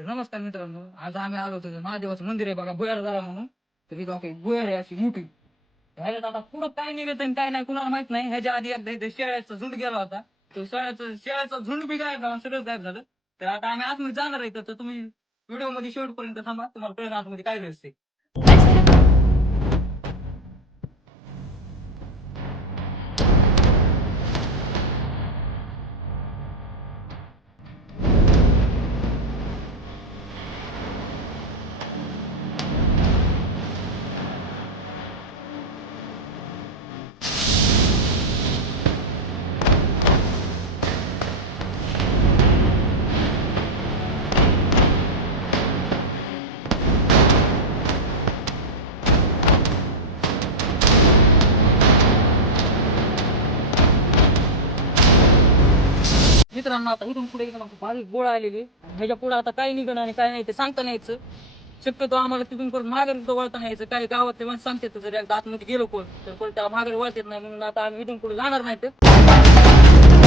तर नमस्कार मित्रांनो, आज आम्ही आलो होतो महादेवाचं मंदिर आहे बघा भुयार झाला म्हणून. तर इथं काही भुयार आहे अशी मोठी. ह्याच्यात आता पुढं काय निघत आणि काय नाही कुणाला माहित नाही. ह्याच्या आधी एकदा इथे शेळ्याचा झुंड गेला होता. तो शेळ्याचा झुंड बी गायब झाला, सगळं गायब झालं. तर आता आम्ही आतमध्ये जाणार आहे, तर तुम्ही व्हिडिओ मध्ये शेवटपर्यंत थांबा, तुम्हाला कळेल आतमध्ये काय दिसते. मित्रांनो, आता इथून पुढे एकदम भारी गोळ आलेली आणि ह्याच्या पुढे आता काय निघणं आणि काय नाही ते सांगता नाही यायचं. शक्यतो आम्हाला तिथून परत माघारी तो वळता नाही यायचं. काही गावातले माणसं सांगतात जर एकदा आतमध्ये गेलो कोण तर परत त्याला माघारी वळतात नाही, म्हणून आता आम्ही इथून पुढे जाणार नाही.